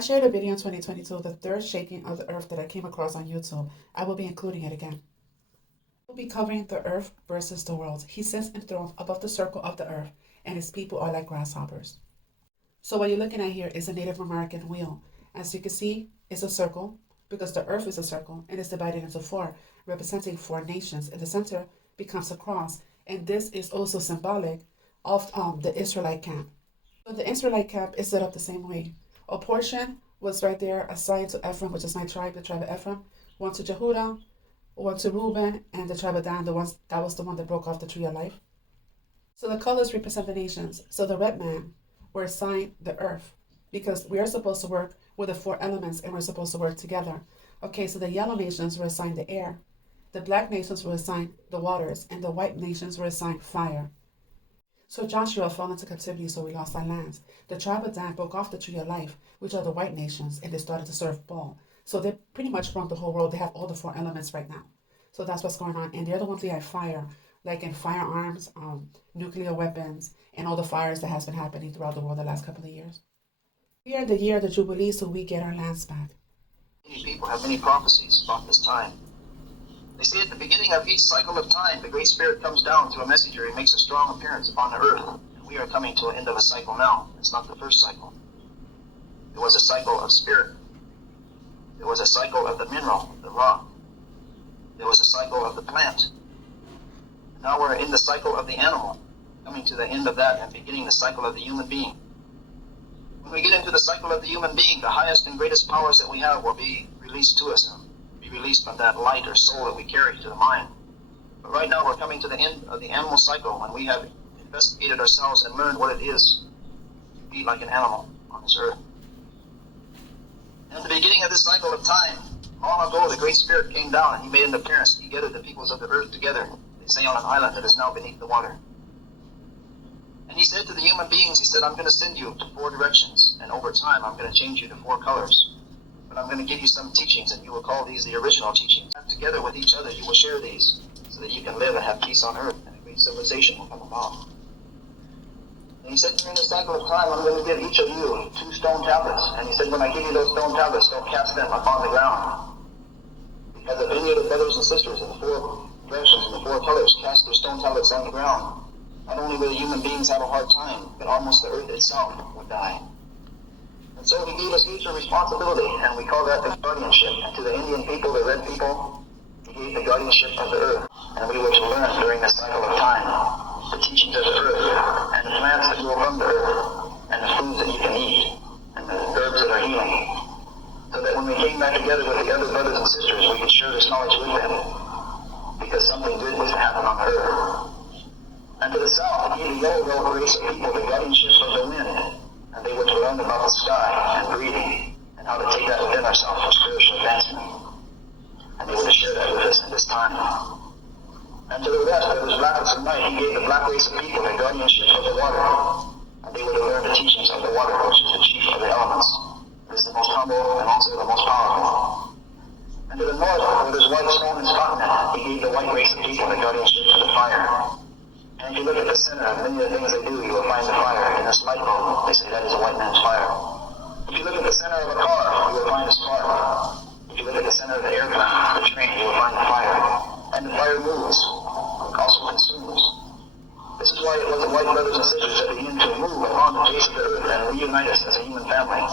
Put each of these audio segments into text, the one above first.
I shared a video in 2022, the third shaking of the earth that I came across on YouTube. I will be including it again. We'll be covering the earth versus the world. He sits enthroned above the circle of the earth, and his people are like grasshoppers. So what you're looking at here is a Native American wheel. As you can see, it's a circle because the earth is a circle and it's divided into four, representing four nations. In the center becomes a cross, and this is also symbolic of the Israelite camp. So the Israelite camp is set up the same way. A portion was right there assigned to Ephraim, which is my tribe, the tribe of Ephraim, one to Jehudah, one to Reuben, and the tribe of Dan, that was the one that broke off the tree of life. So the colors represent the nations. So the red man were assigned the earth because we are supposed to work with the four elements and we're supposed to work together. Okay, so the yellow nations were assigned the air, the black nations were assigned the waters, and the white nations were assigned fire. So Joshua fell into captivity, so we lost our lands. The tribe of Dan broke off the tree of life, which are the white nations, and they started to serve Baal. So they pretty much run the whole world. They have all the four elements right now. So that's what's going on. And they're the ones that have fire, like in firearms, nuclear weapons, and all the fires that has been happening throughout the world the last couple of years. We are the year of the Jubilee, so we get our lands back. Many people have many prophecies about this time. They say at the beginning of each cycle of time, the Great Spirit comes down through a messenger and makes a strong appearance upon the earth. And we are coming to an end of a cycle now. It's not the first cycle. It was a cycle of spirit. It was a cycle of the mineral, the rock. It was a cycle of the plant. Now we're in the cycle of the animal, coming to the end of that and beginning the cycle of the human being. When we get into the cycle of the human being, the highest and greatest powers that we have will be released to us and be released from that light or soul that we carry to the mind. But right now we're coming to the end of the animal cycle when we have investigated ourselves and learned what it is to be like an animal on this earth. And at the beginning of this cycle of time, long ago the Great Spirit came down and he made an appearance. He gathered the peoples of the earth together. They say on an island that is now beneath the water. And he said to the human beings, he said, I'm going to send you to four directions, and over time I'm going to change you to four colors. But I'm going to give you some teachings, and you will call these the original teachings. And together with each other, you will share these, so that you can live and have peace on earth, and a great civilization will come about. And he said, during this cycle of time, I'm going to give each of you 2 stone tablets. And he said, when I give you those stone tablets, don't cast them upon the ground. Because if any of the brothers and sisters in the four directions and the four colors cast their stone tablets on the ground, not only will the human beings have a hard time, but almost the earth itself would die. And so he gave us each a responsibility, and we call that the guardianship. And to the Indian people, the red people, he gave the guardianship of the earth. And we were to learn during this cycle of time the teachings of the earth, and the plants that grow from the earth, and the foods that you can eat, and the herbs that are healing. So that when we came back together with the other brothers and sisters, we could share this knowledge with them. Because something good was to happen on the earth. And to the south, he gave the yellow race of people the guardianship of the wind, and they were to learn about the sky and breathing, and how to take that within ourselves for spiritual advancement. And they were to share that with us in this time. And to the west, there was blackness of night. He gave the black race of people the guardianship of the water, and they were to learn the teachings of the water, which is the chief of the elements. It is the most humble and also the most powerful. And to the north, where there's white snow in this continent, he gave the white race of people the guardianship of the fire. And if you look at the center of many of the things they do, you will find the fire. In this light bulb, they say that is a white man's fire. If you look at the center of a car, you will find a spark. If you look at the center of the airplane, the train, you will find the fire. And the fire moves, also consumes. This is why it was the white brothers and sisters that began to move upon the face of the earth and reunite us as a human family.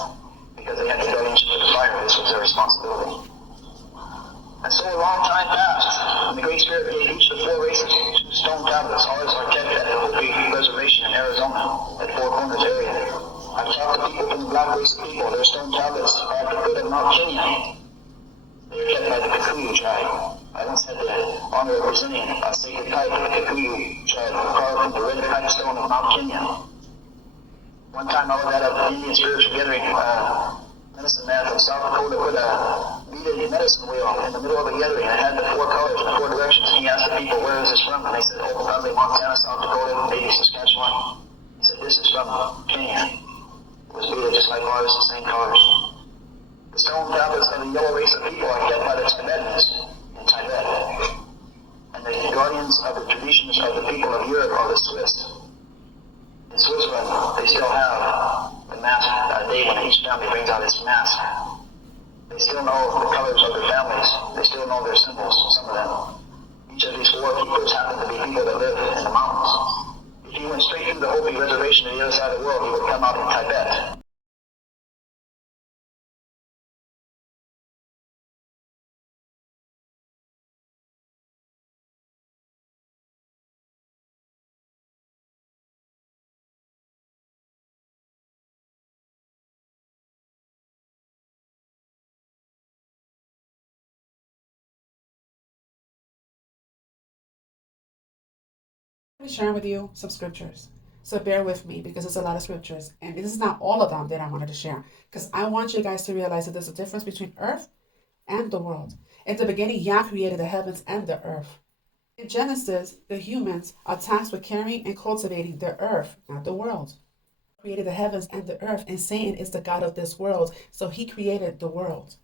Because they had the guardianship of the fire, this was their responsibility. And so a long time passed, and the Great Spirit gave each of the four races 2 stone tablets. Ours are kept at the Hopi Reservation in Arizona, at Four Corners area. I've talked to people from the black race of people. Their stone tablets are at the foot of Mount Kenya. They are kept by the Kikuyu tribe. I once had the honor of presenting a sacred kite of the Kikuyu tribe carved from the red kite stone of Mount Kenya. One time I was at an Indian spiritual gathering. Medicine man from South Dakota put a beaded medicine wheel in the middle of the gathering, and it had the 4 colors and the 4 directions. And he asked the people, where is this from? And they said, oh, probably Montana, South Dakota, maybe Saskatchewan. He said, this is from Kenya. It was beaded just like ours, the same colors. The stone tablets of the yellow race of people are kept by the Tibetans in Tibet. And the guardians of the traditions of the people of Europe are the Swiss. In Switzerland, they still have the mass day when each each family brings out its mask. They still know the colors of their families. They still know their symbols, some of them. Each of these four keepers happen to be people that live in the mountains. If he went straight through the Hopi reservation to the other side of the world, he would come out in Tibet. I'll be sharing with you some scriptures. So bear with me because it's a lot of scriptures. And this is not all of them that I wanted to share. Because I want you guys to realize that there's a difference between earth and the world. In the beginning, Yah created the heavens and the earth. In Genesis, the humans are tasked with carrying and cultivating the earth, not the world. He created the heavens and the earth, and Satan is the God of this world, so he created the world.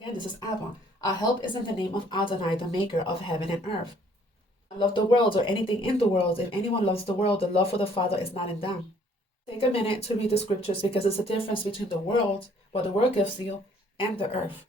Again, this is Abba. Our help is in the name of Adonai, the maker of heaven and earth. I love the world or anything in the world. If anyone loves the world, the love for the Father is not in them. Take a minute to read the scriptures because it's a difference between the world, what the world gives you, and the earth.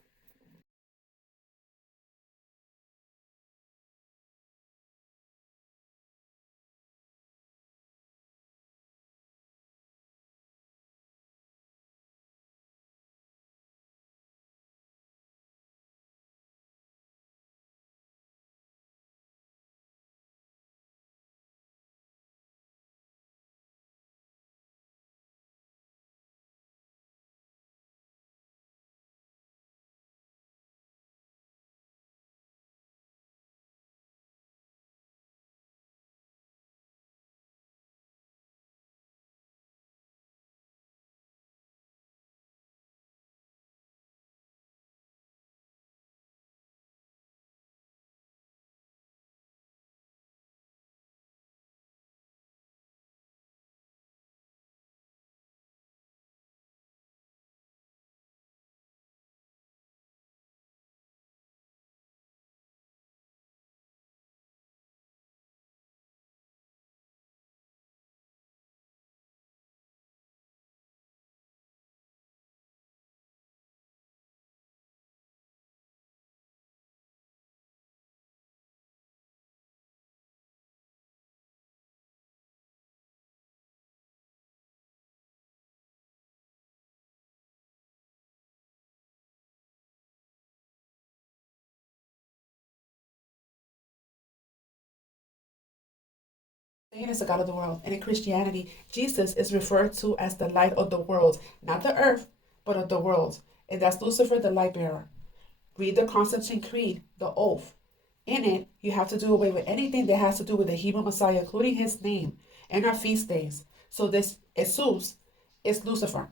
Satan is the God of the world, and in Christianity, Jesus is referred to as the light of the world, not the earth, but of the world. And that's Lucifer, the light bearer. Read the Constantine Creed, the oath. In it, you have to do away with anything that has to do with the Hebrew Messiah, including his name and our feast days. So this Jesus is Lucifer.